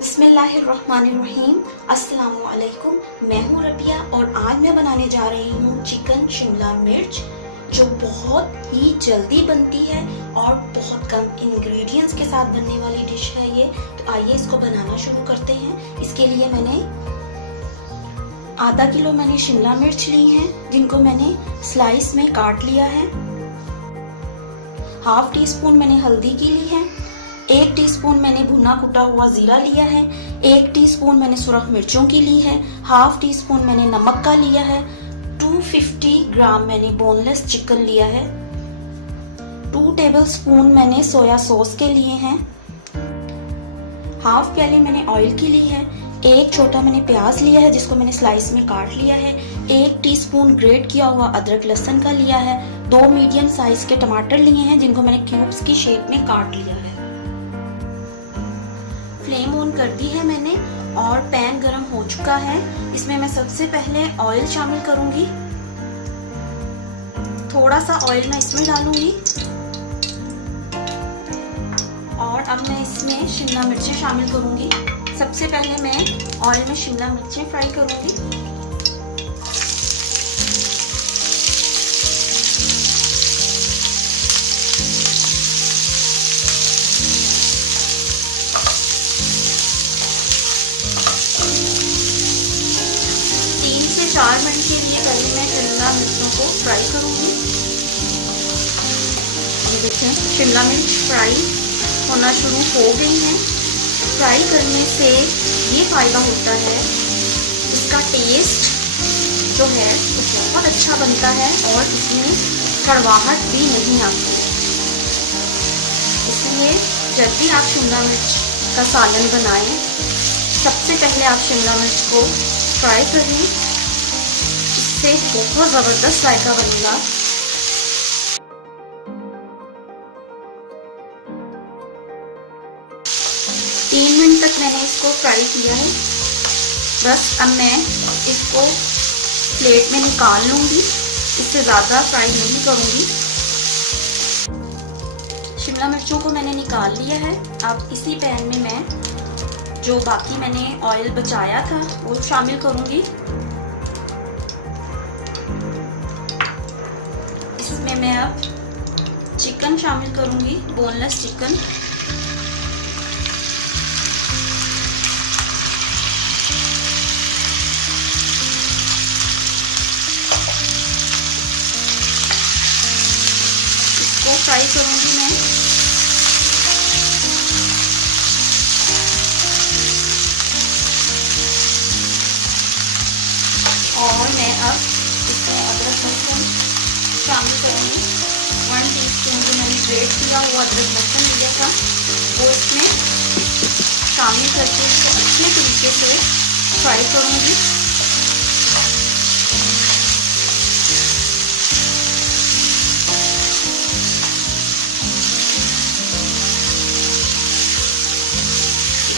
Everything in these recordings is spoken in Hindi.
बिस्मिल्लाहिर्रहमानिर्रहीम। अस्सलामुअलैकुम। मैं हूँ रबिया और आज मैं बनाने जा रही हूँ चिकन शिमला मिर्च, जो बहुत ही जल्दी बनती है और बहुत कम इंग्रेडिएंट्स के साथ बनने वाली डिश है ये। तो आइए इसको बनाना शुरू करते हैं। इसके लिए मैंने आधा किलो शिमला मिर्च ली हैं, जिनको मैंने स्लाइस में काट लिया है। हाफ टी स्पून मैंने हल्दी की ली है। 1 टीस्पून मैंने भुना कुटा हुआ जीरा लिया है। 1 टीस्पून मैंने सुरख मिर्चों की ली है। हाफ टी स्पून मैंने नमक का लिया है। 250 ग्राम मैंने बोनलेस चिकन लिया है। 2 टेबलस्पून मैंने सोया सॉस के लिए हैं। हाफ प्याली मैंने ऑयल की ली है। 1 छोटा मैंने प्याज लिया है, जिसको मैंने स्लाइस में काट लिया है। 1 टीस्पून ग्रेट किया हुआ अदरक लहसुन का लिया है। 2 मीडियम साइज के टमाटर लिए हैं, जिनको मैंने क्यूब्स की शेप में काट लिया है। फ्लेम ऑन कर दी है मैंने और पैन गरम हो चुका है। इसमें मैं सबसे पहले ऑयल शामिल करूंगी। थोड़ा सा ऑयल मैं इसमें डालूंगी और अब मैं इसमें शिमला मिर्चें शामिल करूंगी। सबसे पहले मैं ऑयल में शिमला मिर्चें फ्राई करूंगी। तीन से 4 मिनट के लिए पहले मैं शिमला मिर्चों को फ्राई करूंगी। ये देखें, शिमला मिर्च फ्राई होना शुरू हो गई है। फ्राई करने से ये फायदा होता है, इसका टेस्ट जो है वो बहुत अच्छा बनता है और इसमें कड़वाहट भी नहीं आती। इसलिए जब भी आप शिमला मिर्च का सालन बनाएं, सबसे पहले आप शिमला मिर्च को फ्राई कर लें। इससे बहुत ज़बरदस्त जायका बनेगा। तीन मिनट तक मैंने इसको फ्राई किया है। बस अब मैं इसको प्लेट में निकाल लूँगी। इससे ज़्यादा फ्राई नहीं करूँगी। शिमला मिर्चों को मैंने निकाल लिया है। अब इसी पैन में मैं जो बाकी मैंने ऑयल बचाया था वो शामिल करूँगी। इसमें मैं अब चिकन शामिल करूँगी, बोनलेस चिकन। फ्राई करूंगी मैं। और मैं अब इसमें अदरक लहसुन शामिल करूंगी। 1 टीस्पून जो मैंने ग्रेट किया हुआ अदरक लहसुन लिया था वो इसमें शामिल करके इसको अच्छे तरीके से फ्राई करूंगी।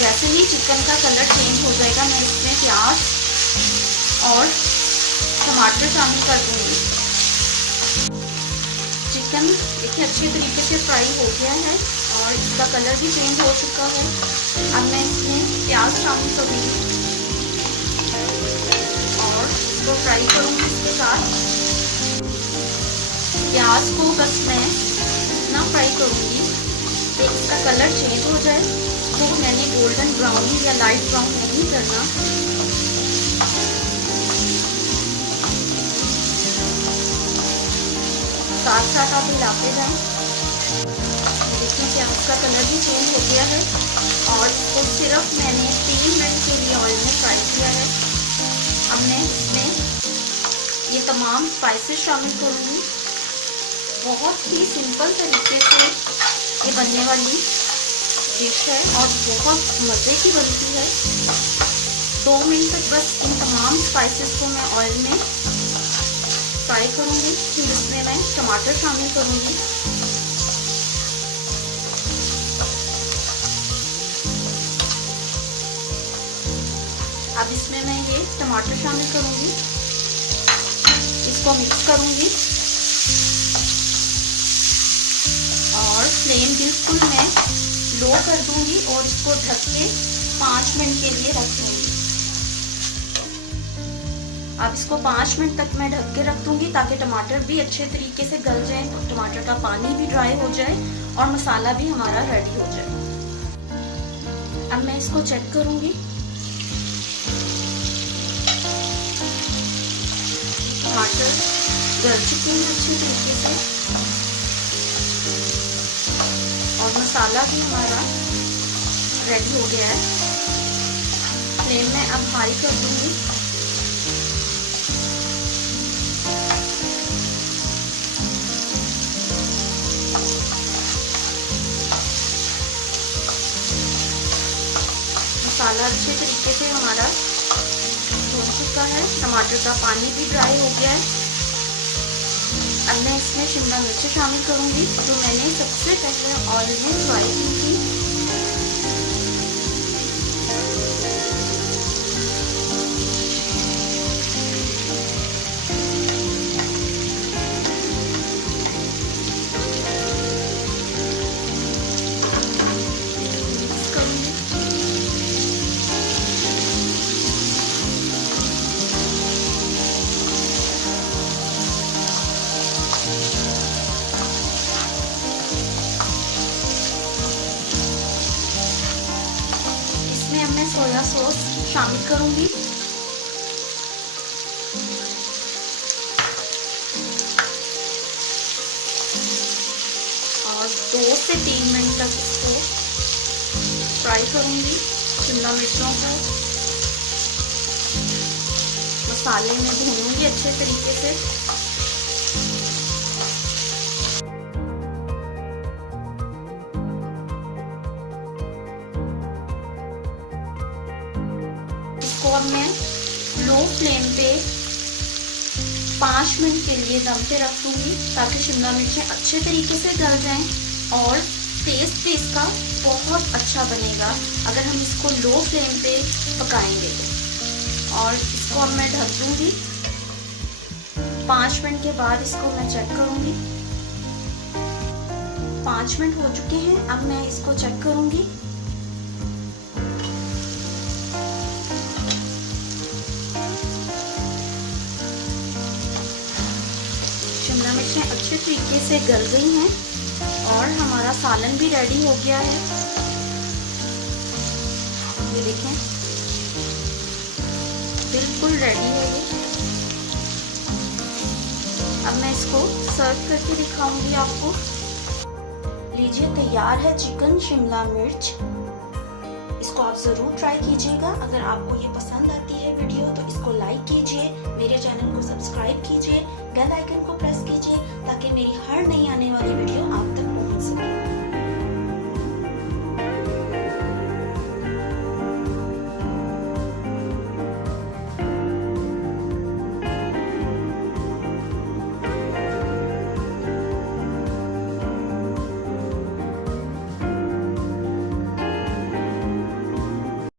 जैसे ही चिकन का कलर चेंज हो जाएगा, मैं इसमें प्याज और टमाटर शामिल कर दूंगी। चिकन देखिए अच्छे तरीके से फ्राई हो गया है और इसका कलर भी चेंज हो चुका है। अब मैं इसमें प्याज शामिल करूंगी और इसको फ्राई करूंगी। इसके साथ प्याज को बस मैं इतना फ्राई करूंगी कि इसका कलर चेंज हो जाए। तो मैंने गोल्डन ब्राउन या लाइट ब्राउन नहीं करना। साथ साथ आप हिलाते जाएं। देखिए प्याज का कलर भी चेंज हो गया है और इसको सिर्फ मैंने 3 मिनट के लिए ऑयल में फ्राई किया है। अब मैं इसमें ये तमाम स्पाइसेस शामिल करूँगी। बहुत ही सिंपल तरीके से ये बनने वाली डिश है और बहुत मज़े की बनती है। 2 मिनट तक बस इन तमाम स्पाइसेस को मैं ऑयल में फ्राई करूंगी। फिर इसमें मैं टमाटर शामिल करूंगी। अब इसमें मैं ये टमाटर शामिल करूंगी, इसको मिक्स करूंगी और फ्लेम बिल्कुल मैं लो लो कर दूंगी और इसको ढक के 5 मिनट के लिए रख दूंगी। अब इसको 5 मिनट तक मैं ढक के रख दूंगी ताकि टमाटर भी अच्छे तरीके से गल जाए, तो टमाटर का पानी भी ड्राई हो जाए और मसाला भी हमारा रेडी हो जाए। अब मैं इसको चेक करूंगी। टमाटर गल चुके हैं अच्छे तरीके से और मसाला भी हमारा रेडी हो गया है। फ्लेम में अब हाई कर दूंगी। मसाला अच्छे तरीके से हमारा हो चुका है, टमाटर का पानी भी ड्राई हो गया है। अब मैं इसमें शिमला मिर्च शामिल करूंगी जो मैंने सबसे पहले ऑयल में फ्राई की थी। इसमें अब मैं सोया सॉस शामिल करूंगी। और 2 से 3 मिनट तक इसको फ्राई करूंगी। शिमला मिर्चों को मसाले में भूनूंगी अच्छे तरीके से। इसको अब मैं लो फ्लेम पे 5 मिनट के लिए दम पे रख दूंगी ताकि शिमला मिर्चें अच्छे तरीके से गल जाएं और टेस्ट भी इसका बहुत अच्छा बनेगा अगर हम इसको लो फ्लेम पे पकाएंगे। और इसको अब मैं ढक दूंगी। 5 मिनट के बाद इसको मैं चेक करूंगी। 5 मिनट हो चुके हैं। अब मैं इसको चेक करूंगी। शिमला मिर्चें अच्छे तरीके से गल गई हैं और हमारा सालन भी रेडी हो गया है। ये देखें, बिल्कुल रेडी है ये। अब मैं इसको सर्व करके दिखाऊंगी आपको। लीजिए, तैयार है चिकन शिमला मिर्च। इसको आप ज़रूर ट्राई कीजिएगा। अगर आपको ये पसंद आती है वीडियो तो इसको लाइक कीजिए, मेरे चैनल को सब्सक्राइब कीजिए, बेल आइकन को प्रेस कीजिए ताकि मेरी हर नई आने वाली वीडियो आप तक पहुंच सके।